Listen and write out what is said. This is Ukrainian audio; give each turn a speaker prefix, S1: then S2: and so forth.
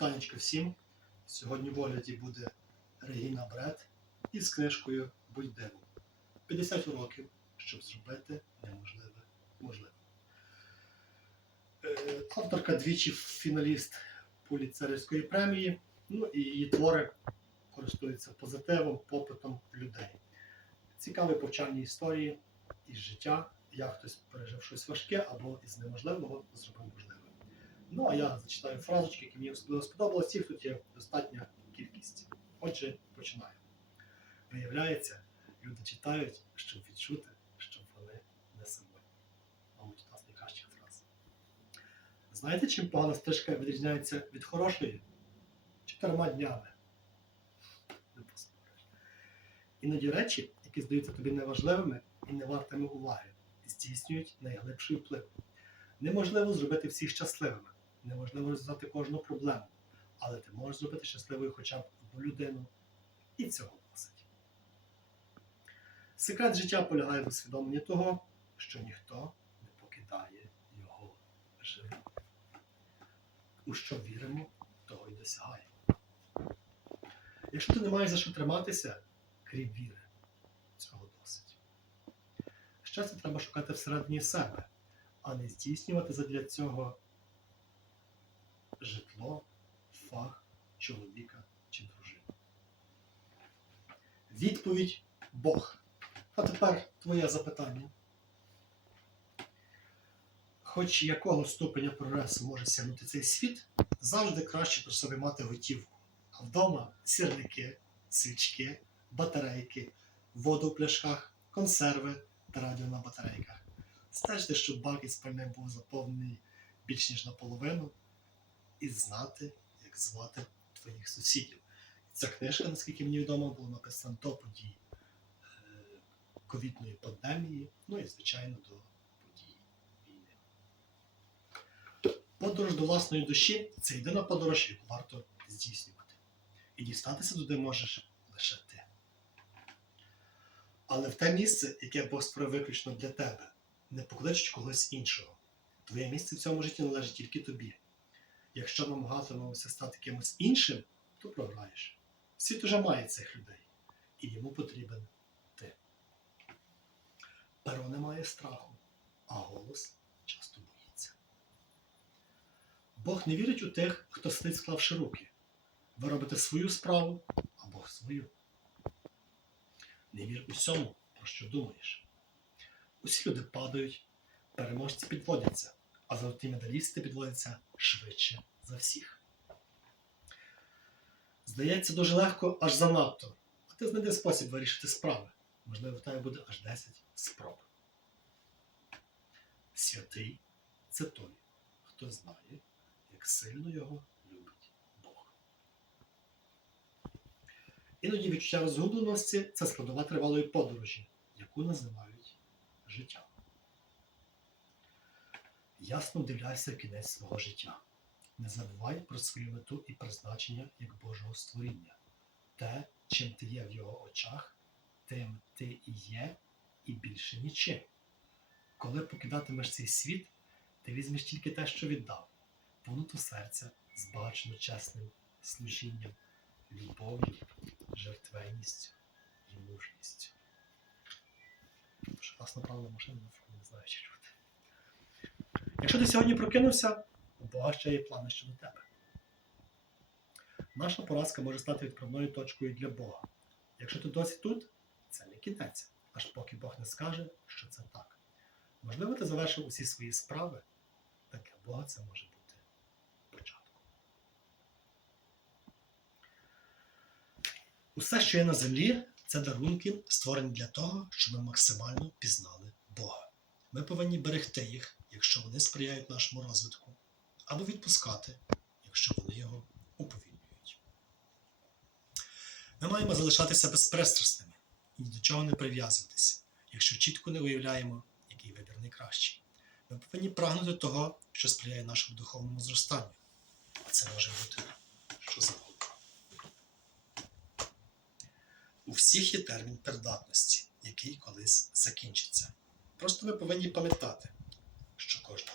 S1: Вітанечко всім. Сьогодні в огляді буде Регіна Бред із книжкою Будь дивом. 50 уроків, щоб зробити неможливе можливим. Е, Авторка двічі фіналіст Пуліцерівської премії. Ну і її твори користуються позитивом, попитом людей. Цікаві повчальні історії із життя, як хтось пережив щось важке або із неможливого зробив можливим. Ну, а я зачитаю фразочки, які мені особливо сподобалися. Їх тут є достатня кількість. Отже, починаю. Виявляється, люди читають, щоб відчути, що вони не самі. Мабуть, одна з найкращих фраз. Знаєте, чим погана стежка відрізняється від хорошої? Чотирма днями. Не поспориш. Іноді речі, які здаються тобі неважливими і не вартими уваги, здійснюють найглибший вплив. Неможливо зробити всіх щасливими, неможливо розв'язати кожну проблему, але ти можеш зробити щасливою хоча б одну людину, і цього досить. Секрет життя полягає в усвідомленні того, що ніхто не покидає його живим. У що віримо, того й досягаємо. Якщо ти не маєш за що триматися, крім віри, цього досить. Щастя треба шукати всередині себе, а не здійснювати задля цього житло, фах, чоловіка чи дружину. Відповідь Бог. А тепер твоє запитання. Хоч якого ступеня прогресу може сягнути цей світ, завжди краще при собі мати готівку. А вдома сірники, свічки, батарейки, воду в пляшках, консерви та радіо на батарейках. Стежте, щоб бак із пальним був заповнений більш ніж наполовину, і знати, як звати твоїх сусідів. Ця книжка, наскільки мені відомо, була написана до подій е, ковідної пандемії, ну і, звичайно, до подій війни. Подорож до власної душі це єдина подорож, яку варто здійснювати. І дістатися туди можеш лише ти. Але в те місце, яке Бог створив виключно для тебе, не покличуть когось іншого. Твоє місце в цьому житті належить тільки тобі. Якщо намагатимемося стати кимось іншим, то програєш. Світ уже має цих людей, і йому потрібен ти. Перо не має страху, а голос часто боїться. Бог не вірить у тих, хто сидить, склавши руки. Ви робите свою справу, а Бог свою. Не вір усьому, про що думаєш. Усі люди падають, переможці підводяться, а золоті медалісти підводяться швидше за всіх. Здається, дуже легко аж занадто, а ти знайди спосіб вирішити справи. Можливо, в тебе буде аж 10 спроб. Святий це той, хто знає, як сильно його любить Бог. Іноді відчуття розгубленості це складова тривалої подорожі, яку називають життям. Ясно вдивляйся в кінець свого життя. Не забувай про свою мету і призначення як Божого створіння. Те, чим ти є в його очах, тим ти і є, і більше нічим. Коли покидатимеш цей світ, ти візьмеш тільки те, що віддав, повноту серця, збагачену чесним служінням, любов'ю, жертвенністю і мужністю. Тож, власна правила машина не знаю, чи чути. Якщо ти сьогодні прокинувся, у Бога ще є плани щодо тебе. Наша поразка може стати відправною точкою для Бога. Якщо ти досі тут, це не кінець, аж поки Бог не скаже, що це так. Можливо, ти завершив усі свої справи, так для Бога це може бути початком. Усе, що є на землі, це дарунки, створені для того, щоб ми максимально пізнали Бога. Ми повинні берегти їх, якщо вони сприяють нашому розвитку, або відпускати, якщо вони його уповільнюють. Ми маємо залишатися безпристрасними і ні до чого не прив'язуватися, якщо чітко не виявляємо, який вибір найкращий. Ми повинні прагнути того, що сприяє нашому духовному зростанню. А це може бути що завгодно. У всіх є термін придатності, який колись закінчиться. Просто ми повинні пам'ятати, що кожна